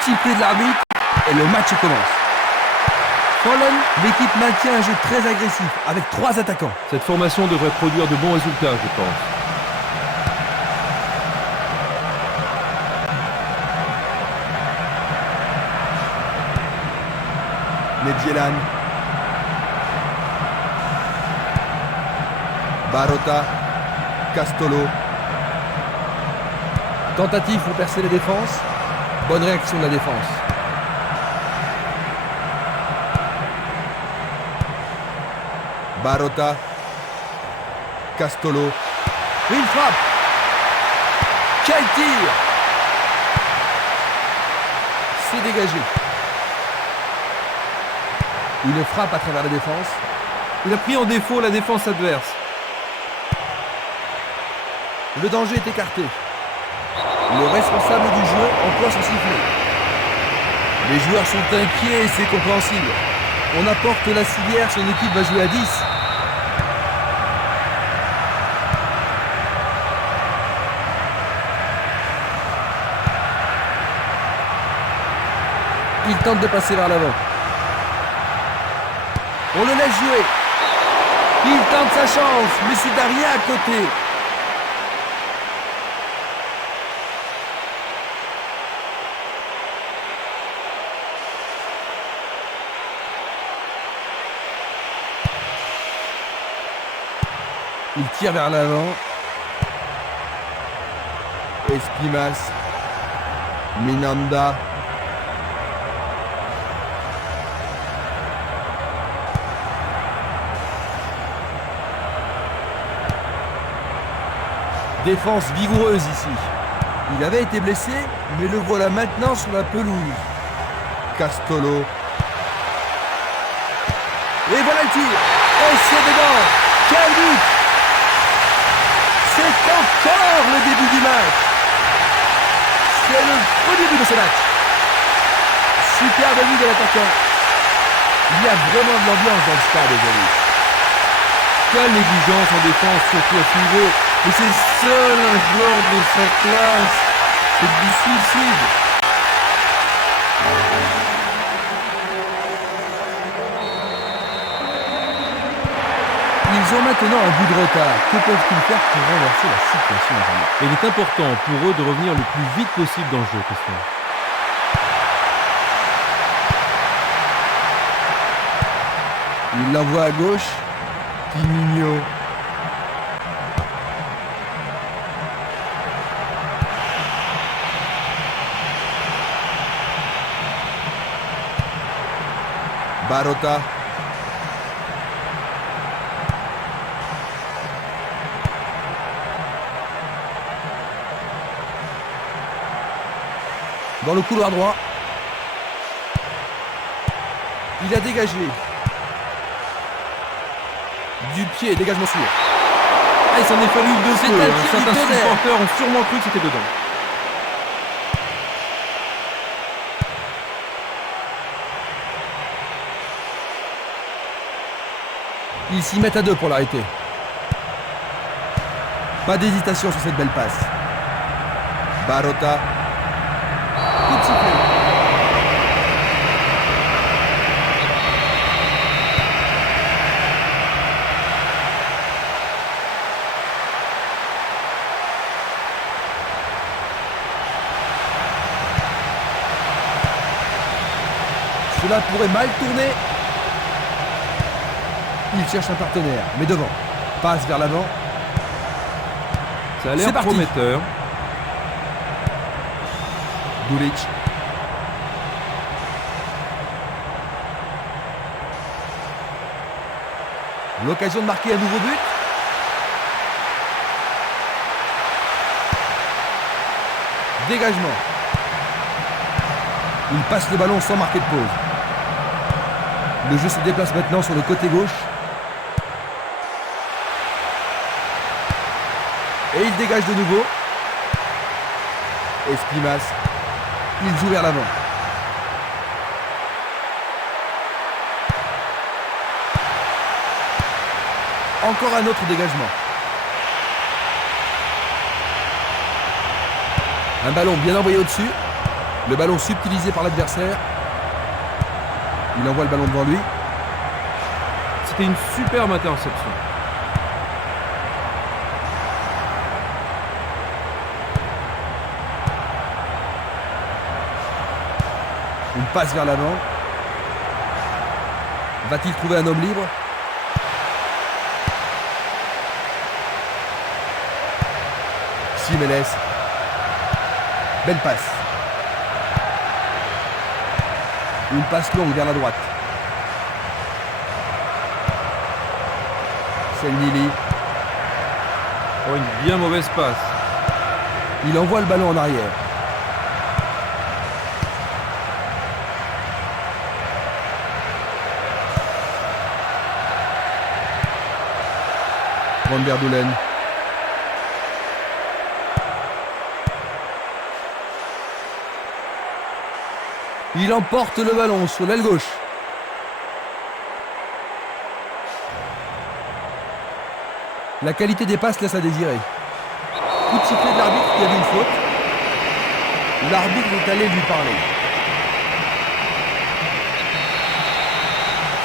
Petit sifflet de l'arbitre et le match commence. Holland, l'équipe maintient un jeu très agressif avec 3 attaquants. Cette formation devrait produire de bons résultats, je pense. Medjelan. Barota. Castolo. Tentative pour percer la défense. Bonne réaction de la défense. Barota. Castolo. Une frappe. Quel tir! C'est dégagé. Une frappe à travers la défense. Il a pris en défaut la défense adverse. Le danger est écarté. Le responsable du jeu emploie son sifflet. Les joueurs sont inquiets et c'est compréhensible. On apporte la civière, son équipe va jouer à 10. Il tente de passer vers l'avant. On le laisse jouer. Il tente sa chance, mais c'est Daria à côté. Il tire vers l'avant. Espimas. Minanda. Défense vigoureuse ici. Il avait été blessé, mais le voilà maintenant sur la pelouse. Castolo. Et voilà le tir. Et c'est dedans. Quel but! C'est encore le début du match. C'est le premier but de ce match. Superbe but de l'attaquant. Il y a vraiment de l'ambiance dans le stade aujourd'hui. Quelle négligence en défense, surtout à ce niveau. Et c'est seul un joueur de sa classe. C'est du suicide. Ils ont maintenant un bout de retard. Que peuvent-ils faire pour renverser la situation aujourd'hui? Et il est important pour eux de revenir le plus vite possible dans le jeu, Christian. Il l'envoie à gauche. Timigno. Barota. Dans le couloir droit. Il a dégagé. Du pied, dégagement sûr. Ah, il s'en est fallu deux C'est peu. un tir Certains du tonnerre. supporters ont sûrement cru que c'était dedans. Ils s'y mettent à 2 pour l'arrêter. Pas d'hésitation sur cette belle passe. Barota. Coup de sifflet. Cela pourrait mal tourner. Il cherche un partenaire, mais devant. Passe vers l'avant. Ça a l'air C'est parti. prometteur. Dulic. L'occasion de marquer un nouveau but. Dégagement. Il passe le ballon sans marquer de pause. Le jeu se déplace maintenant sur le côté gauche. Et il dégage de nouveau. Espimas. Il joue vers l'avant. Encore un autre dégagement. Un ballon bien envoyé au-dessus. Le ballon subtilisé par l'adversaire. Il envoie le ballon devant lui. C'était une superbe interception. Une passe vers l'avant. Va-t-il trouver un homme libre? Jiménez. Belle passe. Une passe longue vers la droite. C'est Nili. Oh, une bien mauvaise passe. Il envoie le ballon en arrière. Van der Doelen. Il emporte le ballon sur l'aile gauche. La qualité des passes laisse à désirer. Coup de sifflet de l'arbitre qui a vu une faute. L'arbitre est allé lui parler.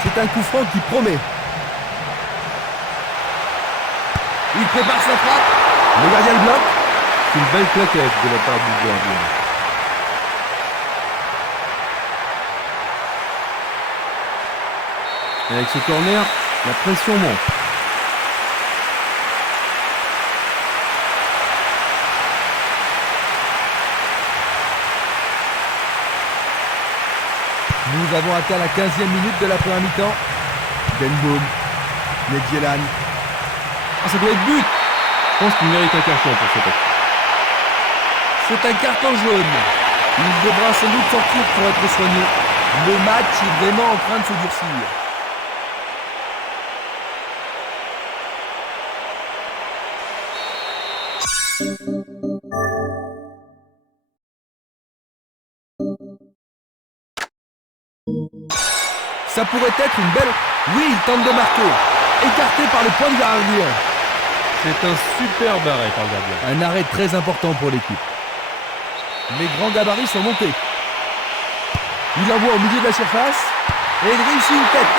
C'est un coup franc qui promet. Il prépare sa frappe. Le gardien le bloque. C'est une belle plaquette de la part du gardien. Et avec ce corner, la pression monte. Nous avons atteint la 15e minute de la première mi-temps. Benboum, Medjelan. Ah, ça doit être but. Je pense qu'il mérite un carton pour cette action. C'est un carton jaune. Il devra sans doute sortir pour être soigné. Le match est vraiment en train de se durcir. Ça pourrait être une belle... Oui, il tente de marquer. Écarté par le point de gardien. C'est un superbe arrêt par le gardien. Un arrêt très important pour l'équipe. Les grands gabarits sont montés. Il envoie au milieu de la surface. Et il réussit une tête.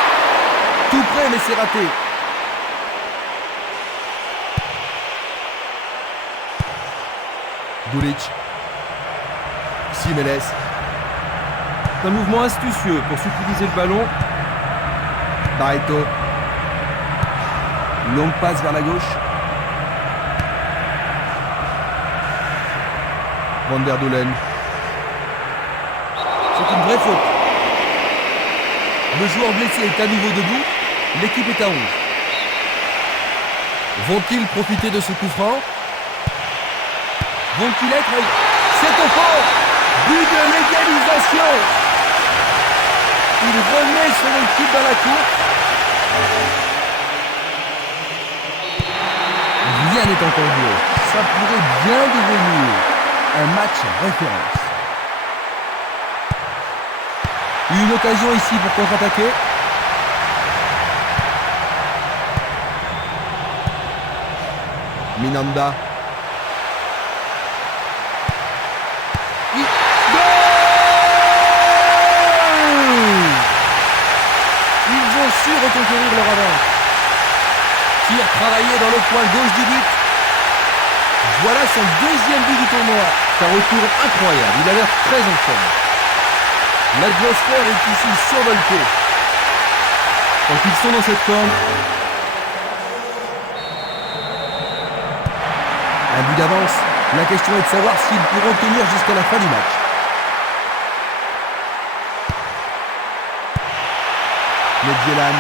Tout près, mais c'est raté. Dulic. Jiménez. C'est un mouvement astucieux pour subtiliser le ballon. Barreto. Longue passe vers la gauche. Van der Doelen. C'est une vraie faute. Le joueur blessé est à nouveau debout. L'équipe est à 11. Vont-ils profiter de ce coup franc? Vont-ils être... C'est au fond. But de l'égalisation. Il remet son équipe dans la course. Rien n'est encore joué. Ça pourrait bien devenir un match référence. Une occasion ici pour contre-attaquer. Minanda. Ils ont su reconquérir leur avance. Tir travaillé dans le coin gauche du but. Voilà son deuxième but du tournoi. C'est un retour incroyable. Il a l'air très en forme. L'atmosphère est ici survoltée. Quand ils sont dans cette forme, un but d'avance. La question est de savoir s'ils pourront tenir jusqu'à la fin du match. Medjelan.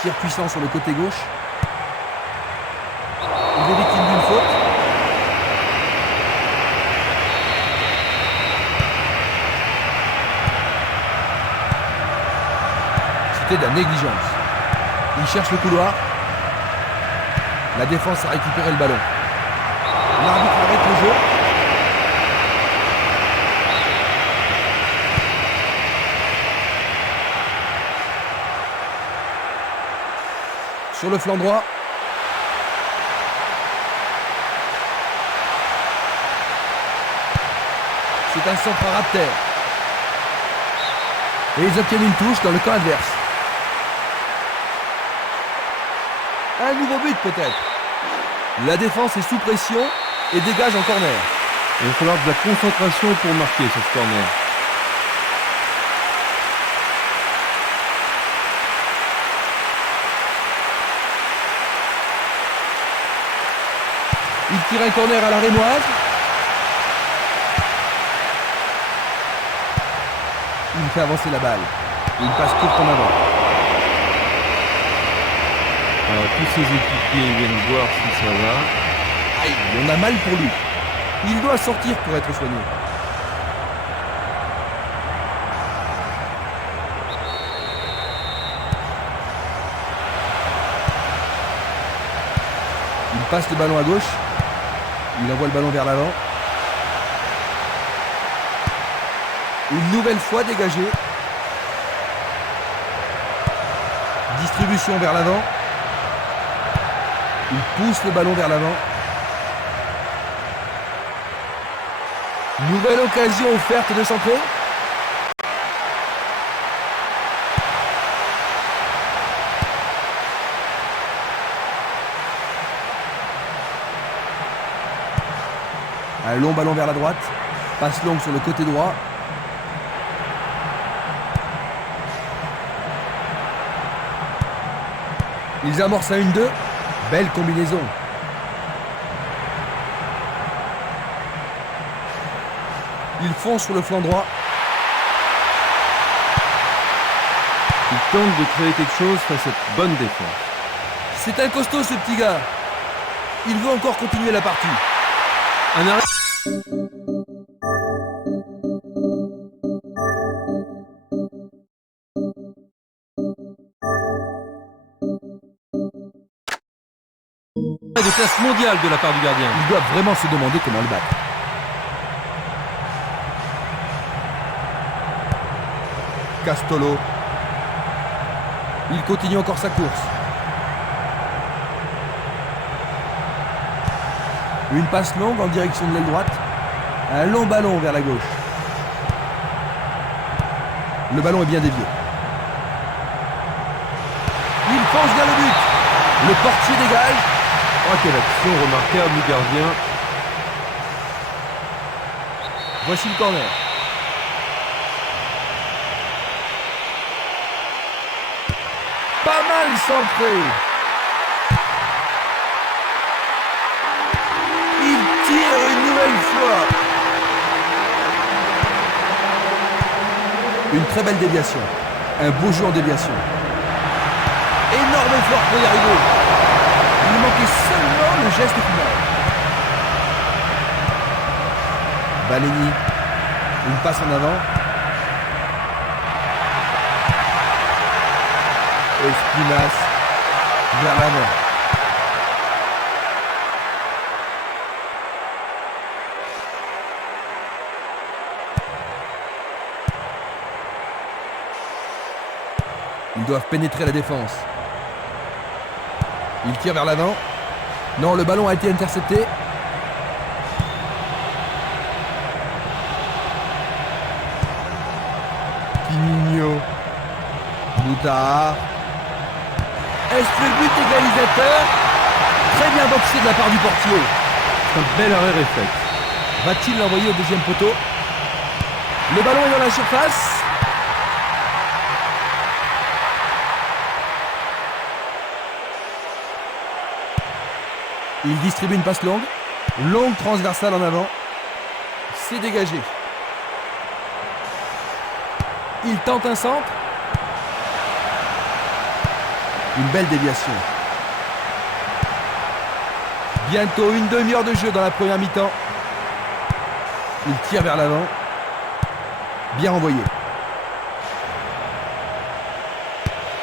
Tir puissant sur le côté gauche. Il est victime d'une faute. C'était de la négligence. Il cherche le couloir. La défense a récupéré le ballon. L'arbitre arrête le jeu. Sur le flanc droit. C'est un centre à ras de terre. Et ils obtiennent une touche dans le camp adverse. Un nouveau but peut-être. La défense est sous pression et dégage en corner. Il va falloir de la concentration pour marquer sur ce corner. Il tire un corner à la rémoise. Il fait avancer la balle. Il passe courte en avant. Alors, tous ses équipiers viennent voir si ça va. Aïe, on a mal pour lui. Il doit sortir pour être soigné. Il passe le ballon à gauche. Il envoie le ballon vers l'avant. Une nouvelle fois dégagé. Distribution vers l'avant. Il pousse le ballon vers l'avant. Nouvelle occasion offerte de centrer. Un long ballon vers la droite. Passe longue sur le côté droit. Ils amorcent à 1-2. Belle combinaison. Ils foncent sur le flanc droit. Il tente de créer quelque chose face à cette bonne défense. C'est un costaud ce petit gars. Il veut encore continuer la partie. Un arrêt. De classe mondiale de la part du gardien. Il doit vraiment se demander comment le battre. Castolo. Il continue encore sa course. Une passe longue en direction de l'aile droite. Un long ballon vers la gauche. Le ballon est bien dévié. Il fonce vers le but. Le portier dégage. Oh, quelle action remarquable du gardien. Voici le corner. Pas mal centré. Il tire une nouvelle fois. Une très belle déviation. Un beau jeu en déviation. Énorme effort pour y arriver. Il manquait seulement le geste final. Baleni. Une passe en avant. Espinas. Vers l'avant. Ils doivent pénétrer la défense. Il tire vers l'avant. Non, le ballon a été intercepté. Quinino. Moutard. Est-ce le but égalisateur? Très bien boxé de la part du portier. C'est un bel arrêt réflexe. Va-t-il l'envoyer au deuxième poteau? Le ballon est dans la surface. Il distribue une passe longue. Longue transversale en avant. C'est dégagé. Il tente un centre. Une belle déviation. Bientôt une demi-heure de jeu dans la première mi-temps. Il tire vers l'avant. Bien envoyé.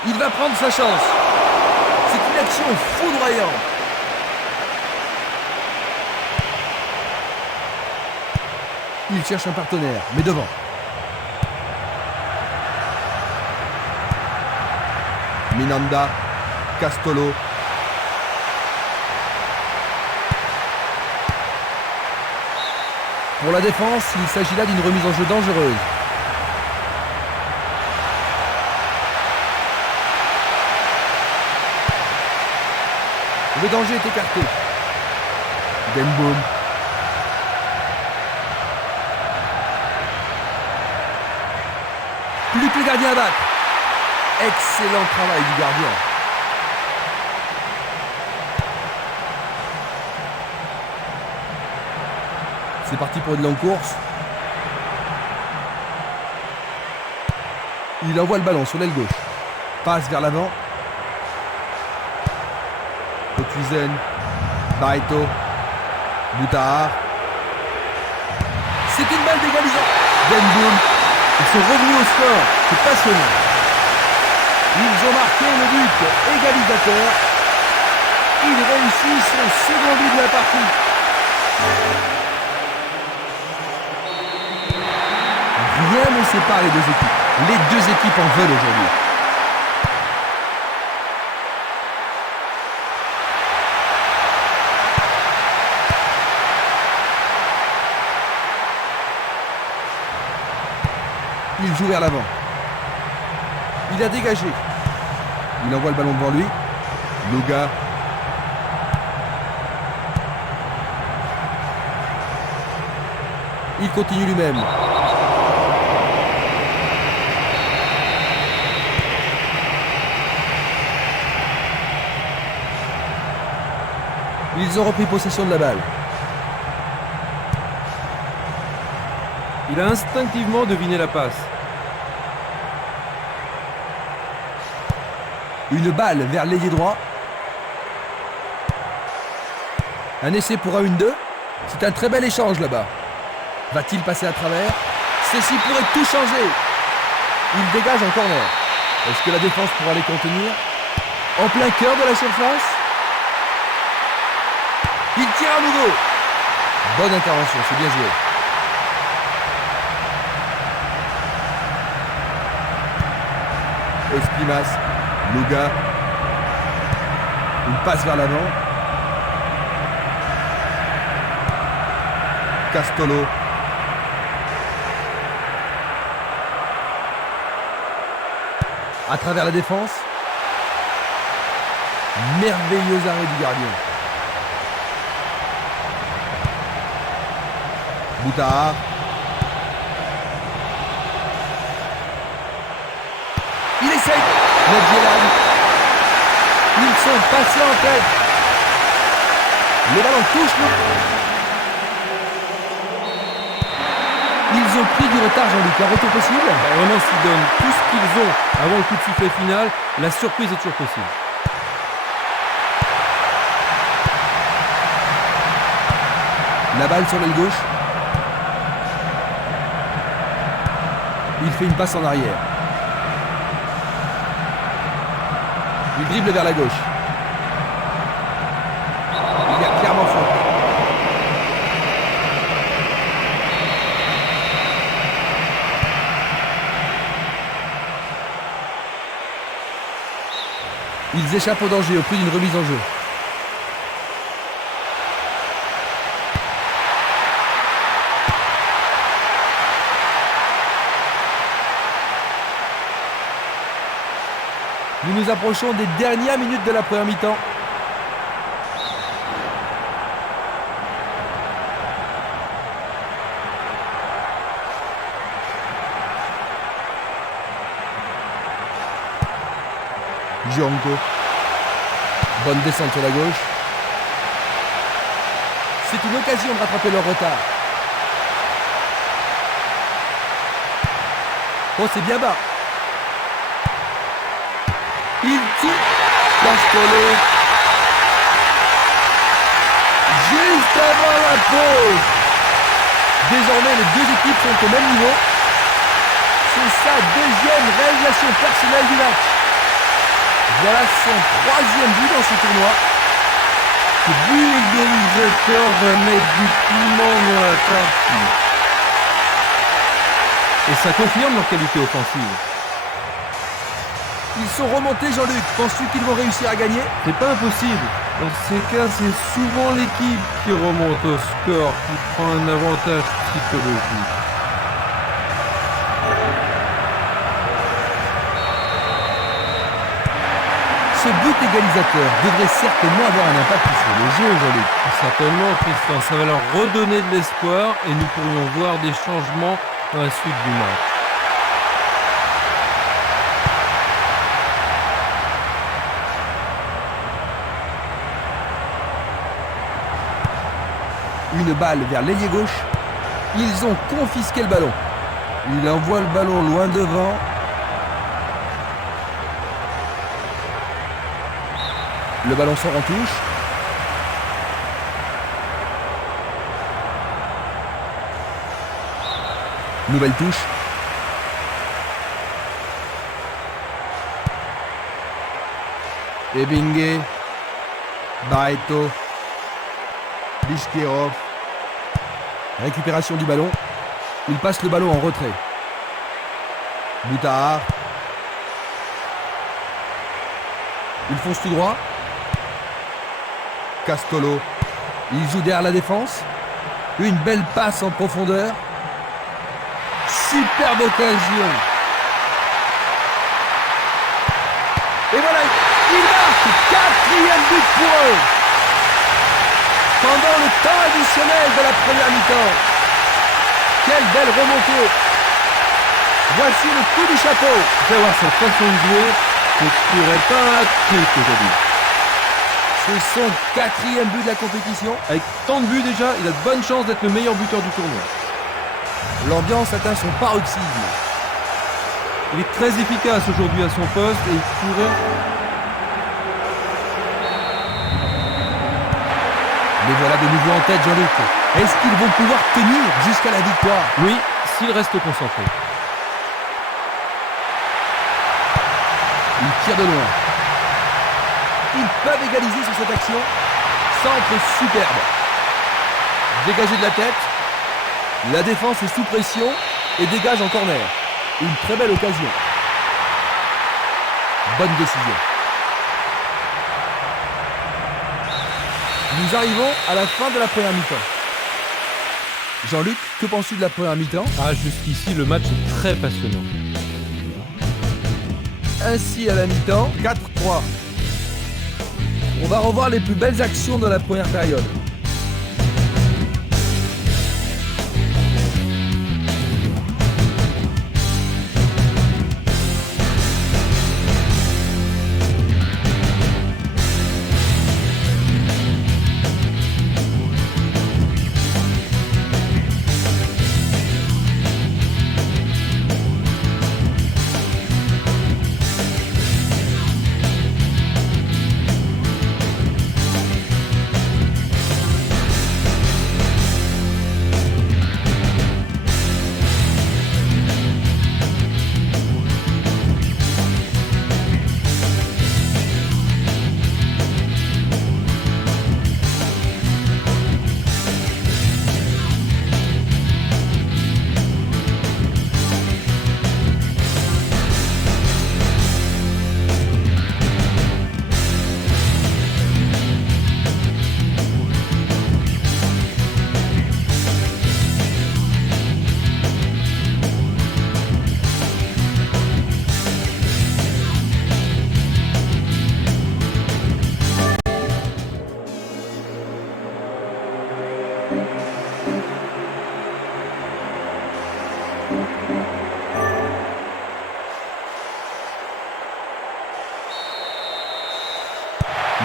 Il va prendre sa chance. C'est une action foudroyante. Il cherche un partenaire, mais devant. Minanda, Castolo. Pour la défense, il s'agit là d'une remise en jeu dangereuse. Le danger est écarté. Denboum. Plus que le gardien à battre. Excellent travail du gardien. C'est parti pour une longue course. Il envoie le ballon sur l'aile gauche. Passe vers l'avant. Otuizen. Barreto. Boutahar. C'est une balle d'égalisation. Denboum. Ils sont revenus au score. C'est passionnant. Ils ont marqué le but égalisateur. Il réussit son second but de la partie. Rien ne sépare les deux équipes. Les deux équipes en veulent aujourd'hui. Il joue vers l'avant. Il a dégagé. Il envoie le ballon devant lui. Loga. Il continue lui-même. Ils ont repris possession de la balle. Il a instinctivement deviné la passe. Une balle vers l'ailier droit. Un essai pour un 1-2. C'est un très bel échange là-bas. Va-t-il passer à travers? Ceci pourrait tout changer. Il dégage en corner. Est-ce que la défense pourra les contenir? En plein cœur de la surface. Il tire à nouveau. Bonne intervention, c'est bien joué. Espimas, Loga. Une passe vers l'avant. Castolo. À travers la défense. Merveilleux arrêt du gardien. Boutahar. Il essaye. Nedjelad. Ils sont passés en tête. Le ballon touche le... Ils ont pris du retard, Jean-Luc. Un retour possible? Vraiment, s'ils donnent tout ce qu'ils ont avant le coup de sifflet final, la surprise est toujours possible. La balle sur l'aile gauche. Il fait une passe en arrière. Il dribble vers la gauche. Il y a clairement faute. Ils échappent au danger au prix d'une remise en jeu. Nous nous approchons des dernières minutes de la première mi-temps. Gianco. Bonne descente sur la gauche. C'est une occasion de rattraper leur retard. Oh, c'est bien bas. Il tire. Castolo. Juste avant la pause. Désormais, les deux équipes sont au même niveau. C'est sa deuxième réalisation personnelle du match. Voilà son troisième but dans ce tournoi. Ce but égalisateur va mettre du piment dans la partie. Et ça confirme leur qualité offensive. Ils sont remontés, Jean-Luc. Penses-tu qu'ils vont réussir à gagner? C'est pas impossible. Dans ces cas, c'est souvent l'équipe qui remonte au score, qui prend un avantage psychologique. Ce but égalisateur devrait certainement avoir un impact sur le jeu, Jean-Luc. Certainement, Tristan, ça va leur redonner de l'espoir et nous pourrions voir des changements dans la suite du match. Une balle vers l'ailier gauche. Ils ont confisqué le ballon. Il envoie le ballon loin devant. Le ballon sort en touche. Nouvelle touche. Ebingue. Barreto. Bishkirov. Récupération du ballon. Il passe le ballon en retrait. Boutahar. Il fonce tout droit. Castolo. Il joue derrière la défense. Une belle passe en profondeur. Superbe occasion. Et voilà, il marque. 4e but pour eux. Pendant le temps additionnel de la première mi-temps. Quelle belle remontée. Voici le coup du chapeau. Vous allez voir cette façon de jouer, je ne tuerai pas un truc aujourd'hui. C'est son 4e but de la compétition. Avec tant de buts déjà, il a de bonnes chances d'être le meilleur buteur du tournoi. L'ambiance atteint son paroxysme. Il est très efficace aujourd'hui à son poste et il pourrait... Les voilà de nouveau en tête, Jean-Luc. Est-ce qu'ils vont pouvoir tenir jusqu'à la victoire? Oui, s'ils restent concentrés. Ils tirent de loin. Ils peuvent égaliser sur cette action. Centre superbe. Dégagé de la tête. La défense est sous pression et dégage en corner. Une très belle occasion. Bonne décision. Nous arrivons à la fin de la première mi-temps. Jean-Luc, que penses-tu de la première mi-temps? Ah, jusqu'ici, le match est très passionnant. Ainsi, à la mi-temps, 4-3. On va revoir les plus belles actions de la première période.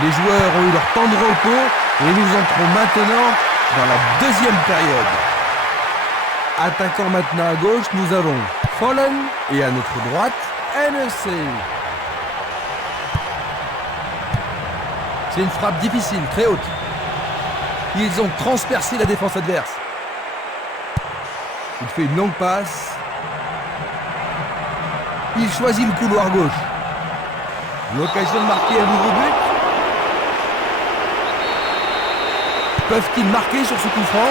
Les joueurs ont eu leur temps de repos et nous entrons maintenant dans la deuxième période. Attaquant maintenant à gauche, nous avons Fallen et à notre droite, NEC. C'est une frappe difficile, très haute. Ils ont transpercé la défense adverse. Il fait une longue passe. Il choisit le couloir gauche. L'occasion de marquer un nouveau but. Peuvent-ils marquer sur ce coup franc?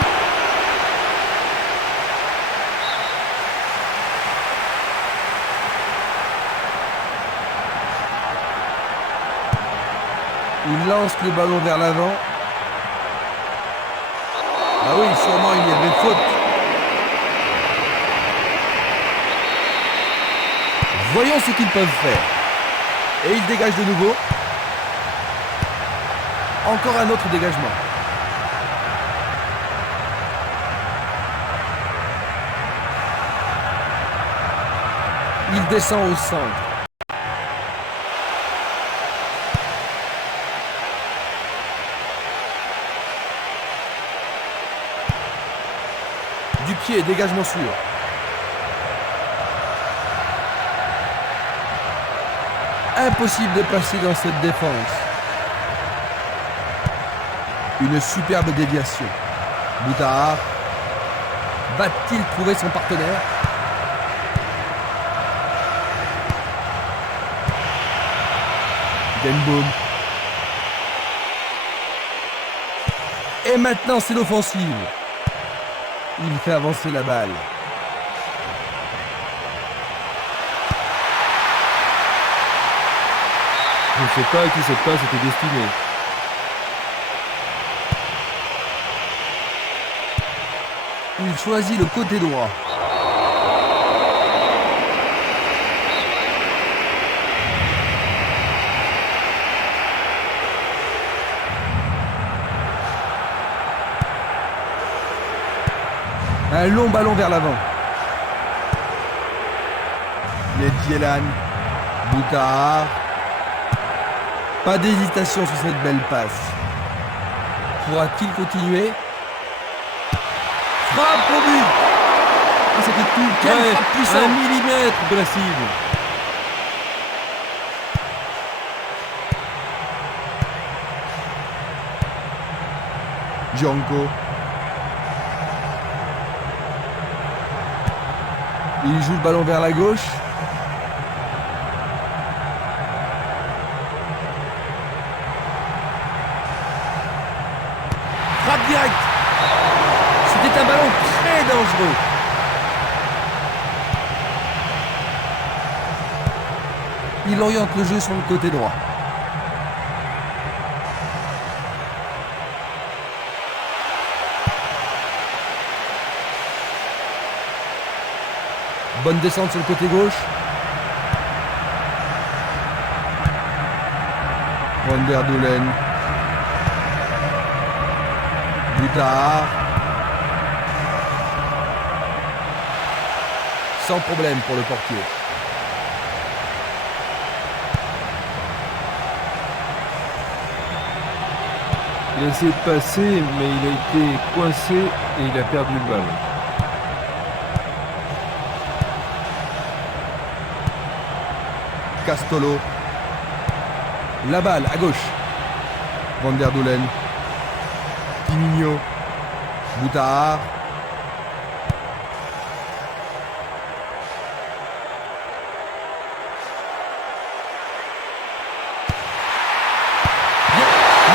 Il lance le ballon vers l'avant. Ah oui, sûrement il y avait faute. Voyons ce qu'ils peuvent faire. Et il dégage de nouveau. Encore un autre dégagement. Il descend au centre. Du pied, dégagement sûr. Impossible de passer dans cette défense. Une superbe déviation. Boutahar va-t-il trouver son partenaire? Denboom. Et maintenant c'est l'offensive. Il fait avancer la balle. Je ne sais pas à qui cette passe était destinée. Il choisit le côté droit. Un long ballon vers l'avant. Nedjelan. Boutahar. Pas d'hésitation sur cette belle passe. Pourra-t-il continuer? Frappe au but. Ah, c'était tout. Quelle frappe puissante. 1 millimètre de la cible. Django. Il joue le ballon vers la gauche. Frappe directe. C'était un ballon très dangereux. Il oriente le jeu sur le côté droit. Bonne descente sur le côté gauche. Van der Doelen. Boutahar. Sans problème pour le portier. Il a essayé de passer, mais il a été coincé et il a perdu le ballon. Castolo. La balle à gauche. Van der Doelen. Timigno. Boutahar.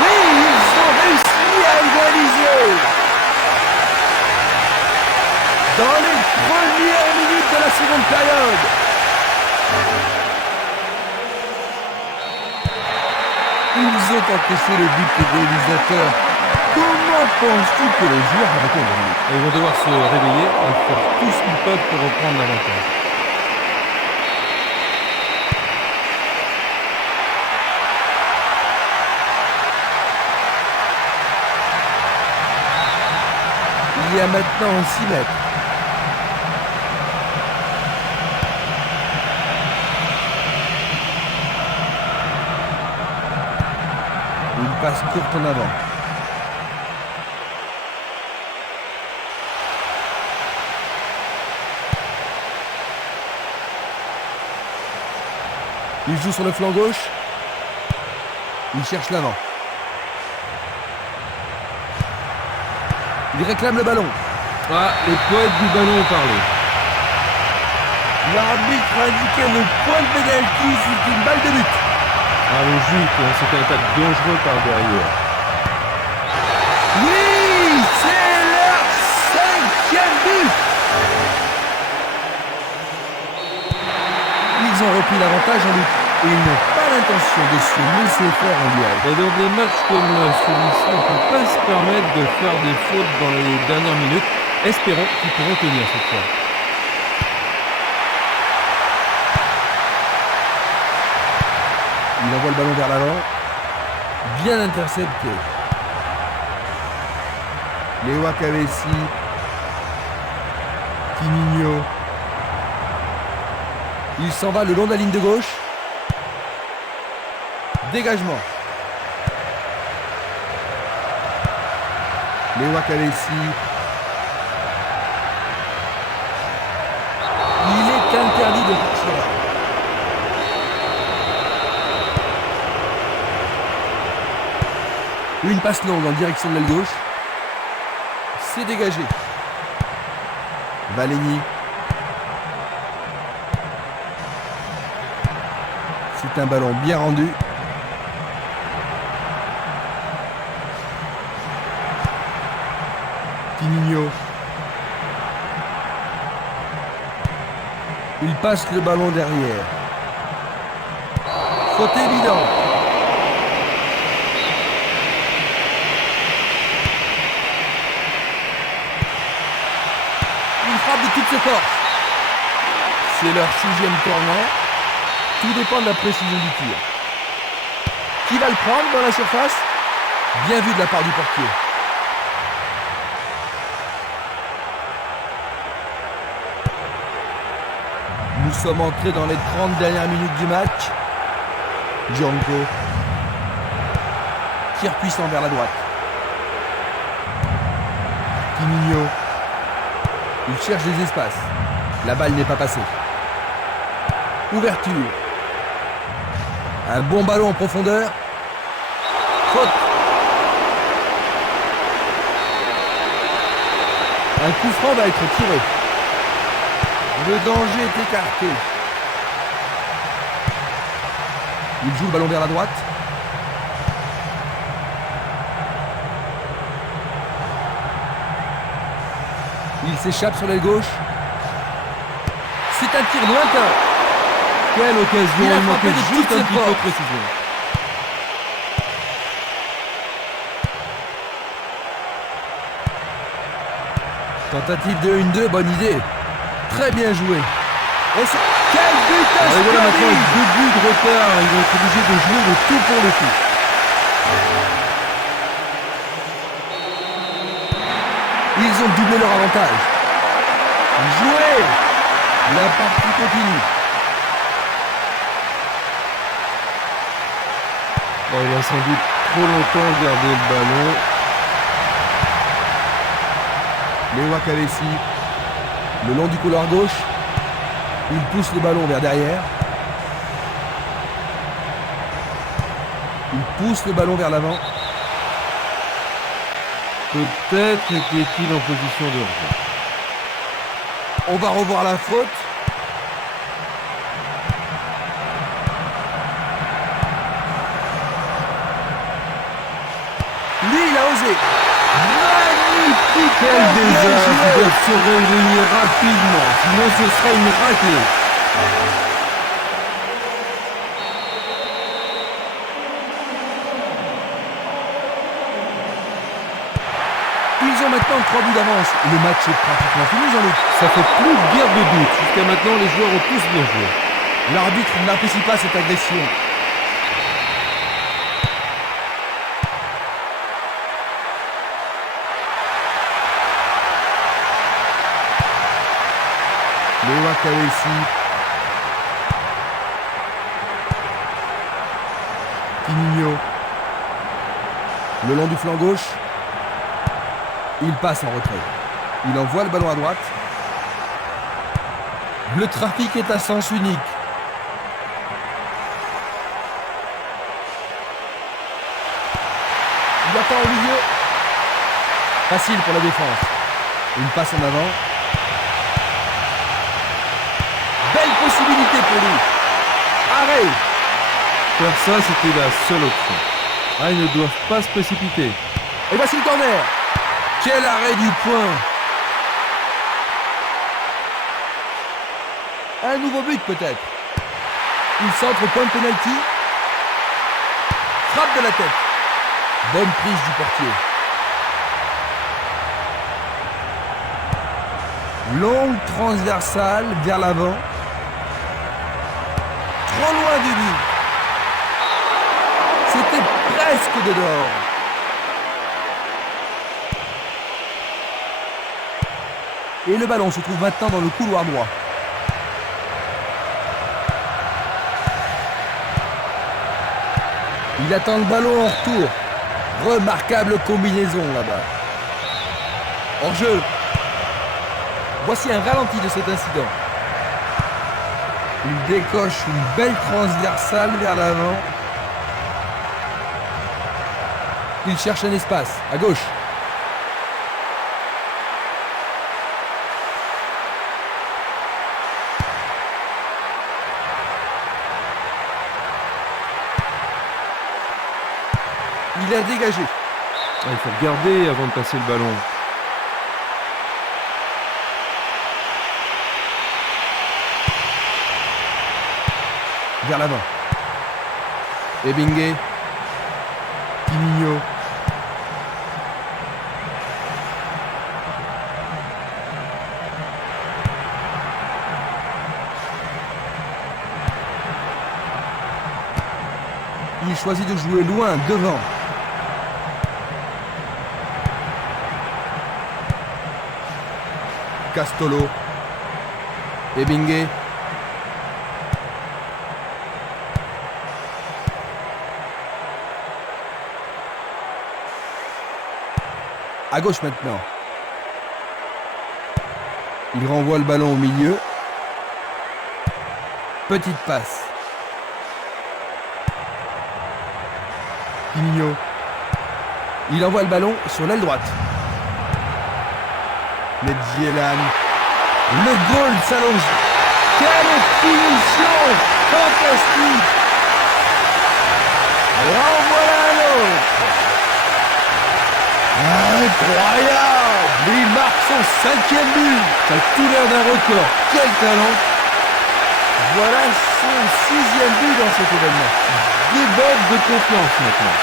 Oui, ils ont réussi à égaliser. Dans les premières minutes de la seconde période. Ils ont encaissé le but des réalisateurs. Comment penses-tu que les joueurs vont répondre? Ils vont devoir se réveiller et faire tout ce qu'ils peuvent pour reprendre l'avantage. Il y a maintenant 6 mètres. Une passe courte en avant. Il joue sur le flanc gauche. Il cherche l'avant. Il réclame le ballon. Ah, les poètes du ballon ont parlé. L'arbitre a indiqué le point de pénalty, c'est une balle de but. Ah, logique, c'était un attaque dangereux par derrière. Oui, c'est leur 5e but. Ils ont repris l'avantage en lutte. Et ils n'ont pas l'intention de se laisser faire en duel. Et dans des matchs comme celui-ci, on ne peut pas se permettre de faire des fautes dans les dernières minutes. Espérons qu'ils pourront tenir cette fois. Il envoie le ballon vers l'avant. Bien intercepté. Léo Akavesi. Quinigno. Il s'en va le long de la ligne de gauche. Dégagement. Léo Akavesi. Il est interdit de tirer. Une passe longue en direction de l'aile gauche. C'est dégagé. Valegny. C'est un ballon bien rendu. Quinigno. Il passe le ballon derrière. Faute évidente. Il frappe de toutes ses forces. C'est leur 6e corner. Tout dépend de la précision du tir. Qui va le prendre dans la surface? Bien vu de la part du portier. Nous sommes entrés dans les 30 dernières minutes du match. Django. Tir puissant vers la droite. Quinigno. Il cherche des espaces. La balle n'est pas passée. Ouverture. Un bon ballon en profondeur. Faute. Un coup franc va être tiré. Le danger est écarté. Il joue le ballon vers la droite. Il s'échappe sur l'aile gauche. C'est un tir lointain. Quelle occasion, Il a il frappé manquait de juste toutes un ses petit peu de forces. précision. Tentative de 1-2, bonne idée. Très bien joué. Et quel but à Et voilà maintenant Scully. 2 buts de retard. Ils vont être obligés de jouer le tout pour le tout. Ils ont doublé leur avantage. Joué. La partie continue. Bon, il a sans doute trop longtemps gardé le ballon. Léo Akavesi. Le long du couloir gauche. Il pousse le ballon vers derrière. Il pousse le ballon vers l'avant. Peut-être était-il en position de hors-jeu. On va revoir la faute. Lui, il a osé. Magnifique. Quel bien désastre! joué. Ils doivent se réunir rapidement, sinon ce serait une raclée. Ils ont maintenant 3 buts d'avance. Le match est pratiquement fini, Jean-Luc. Ça fait plus guère de doute. Jusqu'à maintenant, les joueurs ont tous bien joué. L'arbitre n'apprécie pas cette agression. Léo Akavesi. Quinigno. Le long du flanc gauche. Il passe en retrait. Il envoie le ballon à droite. Le trafic est à sens unique. Il attend au milieu. Facile pour la défense. Une passe en avant. Belle possibilité pour lui. Arrêt. Faire ça, c'était la seule option. Ah, ils ne doivent pas se précipiter. Et voici le corner. Quel arrêt du point. Un nouveau but peut-être. Il centre au point de pénalty. Frappe de la tête. Bonne prise du portier. Longue transversale vers l'avant. Trop loin du but. C'était presque de dehors. Et le ballon se trouve maintenant dans le couloir droit. Il attend le ballon en retour. Remarquable combinaison là-bas. Hors-jeu. Voici un ralenti de cet incident. Il décoche une belle transversale vers l'avant. Il cherche un espace, à gauche. Il a dégagé. Il faut regarder avant de passer le ballon. Vers l'avant. Ebingue. Timigno. Il choisit de jouer loin, devant. Castolo. Ebingue. À gauche maintenant. Il renvoie le ballon au milieu. Petite passe. Timigno. Il envoie le ballon sur l'aile droite. Medjelan. Le goal s'allonge. Quelle finition fantastique. Et en voilà un autre. Incroyable. Il marque son 5e but. Ça a tout l'air d'un record. Quel talent. Voilà son 6e but dans cet événement. Déborde de confiance maintenant.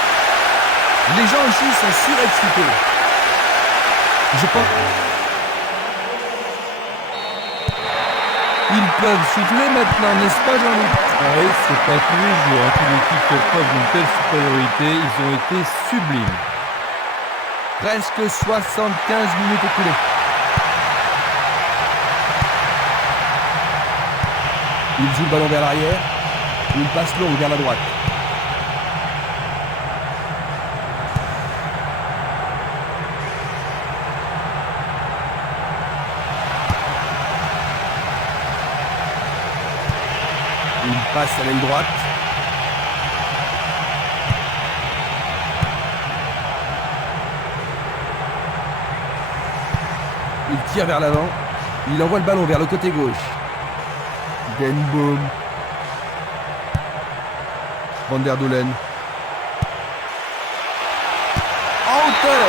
Les gens ici sont surexcités. Je pense... Ils peuvent souffler maintenant, n'est-ce pas, Jean-Luc? Ah oui, c'est pas tous les jours qu'une équipe fait preuve d'une telle supériorité. Ils ont été sublimes. Presque 75 minutes écoulées. Il joue le ballon vers l'arrière. Une passe longue vers la droite. Il passe à l'aile droite. Il tire vers l'avant. Il envoie le ballon vers le côté gauche. Denboom. Van der Doelen. En hauteur.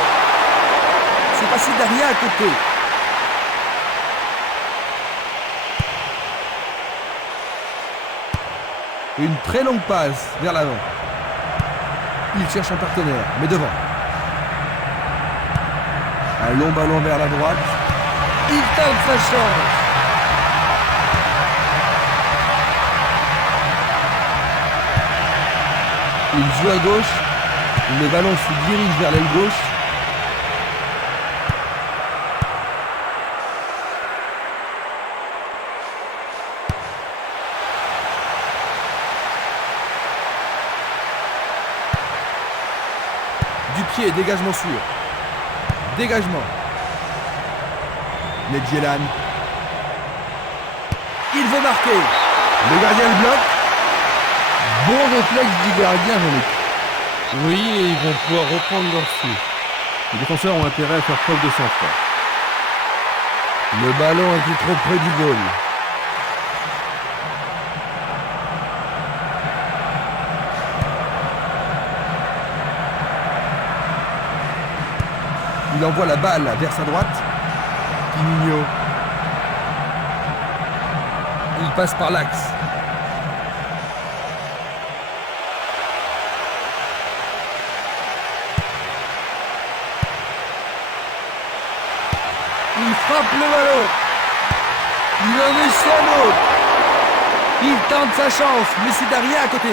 C'est passé derrière à côté. Une très longue passe vers l'avant. Il cherche un partenaire, mais devant. Un long ballon vers la droite. Il tente sa chance. Il joue à gauche. Le ballon se dirige vers l'aile gauche. Du pied, dégagement sûr. Dégagement. Medjelan. Il veut marquer. Le gardien le bloque. Bon réflexe du gardien, Jean-Luc. Oui, et ils vont pouvoir reprendre leur souffle. Les défenseurs ont intérêt à faire preuve de sang-froid. Le ballon était trop près du goal. Il envoie la balle vers sa droite. Timigno. Il passe par l'axe. Il frappe le ballon. Il en essaie un autre. Il tente sa chance, mais c'est derrière à côté.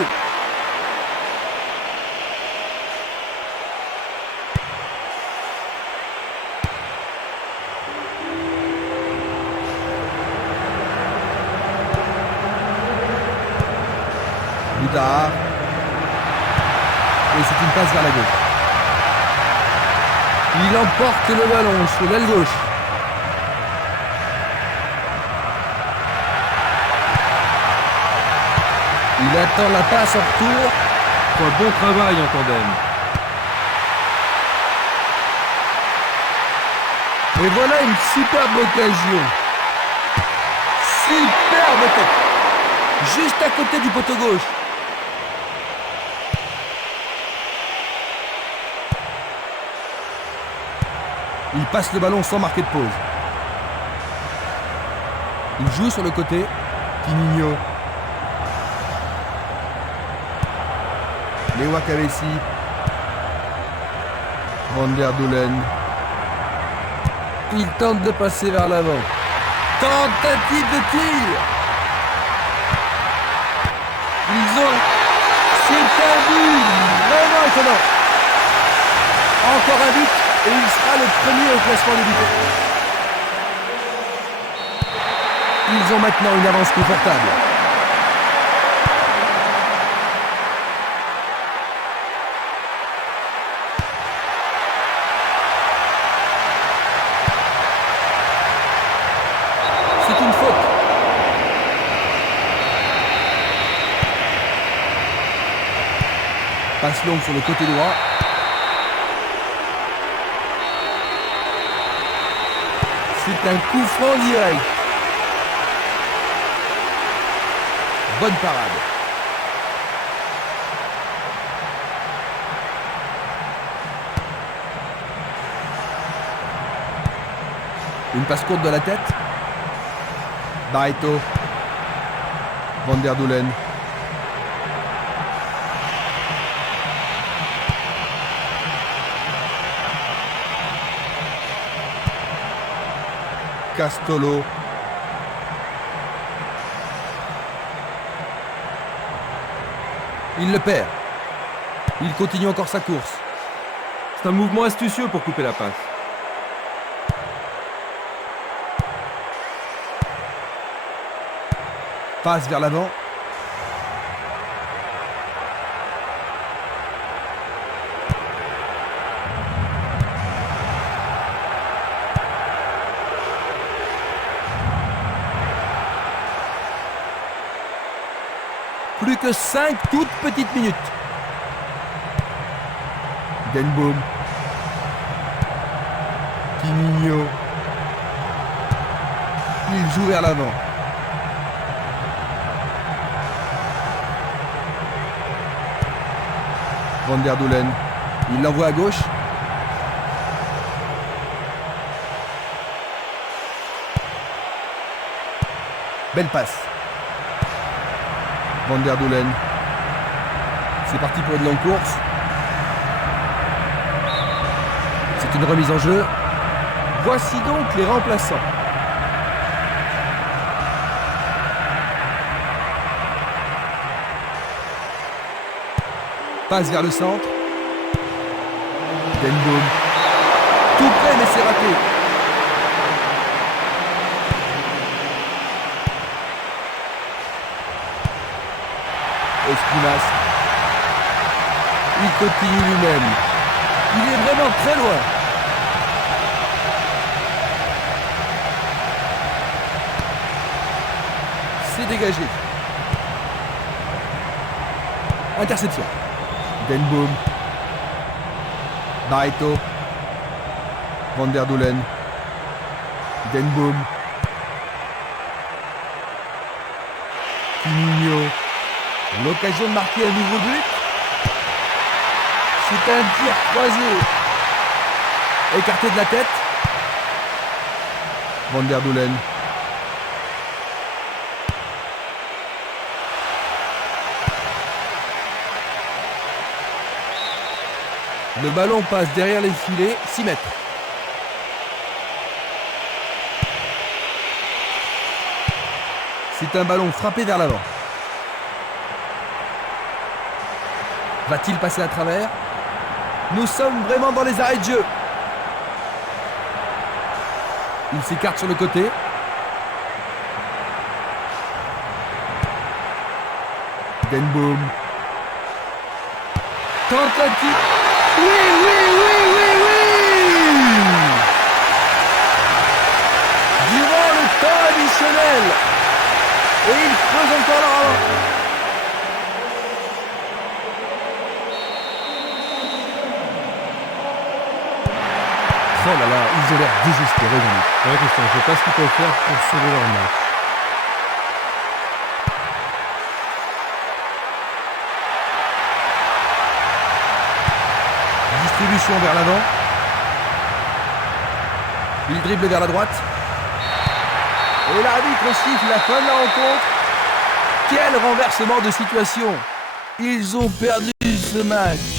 Boudard. Et c'est une passe vers la gauche. Il emporte le ballon sur l'aile gauche. Il attend la passe en retour. Un bon travail en tandem. Et voilà une superbe occasion. Superbe tête. Juste à côté du poteau gauche. Il passe le ballon sans marquer de pause. Il joue sur le côté. Quinigno. Lewa Kavesi. Van der Doelen. Il tente de passer vers l'avant. Tentative de tir. Ils ont... C'est un but vraiment étonnant. Encore un but et il sera le premier au classement des buts. Ils ont maintenant une avance confortable. C'est une faute. Passe longue sur le côté droit. C'est un coup franc direct. Bonne parade. Une passe courte de la tête. Barreto. Van der Doelen. Castolo. Il le perd. Il continue encore sa course. C'est un mouvement astucieux pour couper la passe. Passe vers l'avant. Plus que 5 toutes petites minutes. Denboom. Quinigno. Il joue vers l'avant. Van der Doelen. Il l'envoie à gauche. Belle passe. Van der Doelen. C'est parti pour une longue course. C'est une remise en jeu. Voici donc les remplaçants. Passe vers le centre. Denboom. Tout près mais c'est raté. Espinas. Il continue lui-même. Il est vraiment très loin. C'est dégagé. Interception. Denboom. Barreto. Van der Doelen. Denboom. Quinigno. L'occasion de marquer un nouveau but. C'est un tir croisé. Écarté de la tête. Van der Doelen. Le ballon passe derrière les filets, 6 mètres. C'est un ballon frappé vers l'avant. Va-t-il passer à travers? Nous sommes vraiment dans les arrêts de jeu. Il s'écarte sur le côté. Denboom. Tentative. Oui, oui, oui, oui, oui. Durant le temps additionnel. Et il creuse encore leur avant. Oh là là, ils ont l'air désespérés, Jean-Luc. Ouais, Christian, je sais pas ce qu'ils peuvent faire pour sauver leur match. Distribution vers l'avant. Il dribble vers la droite. Et l'arbitre siffle la fin de la rencontre. Quel renversement de situation! Ils ont perdu ce match.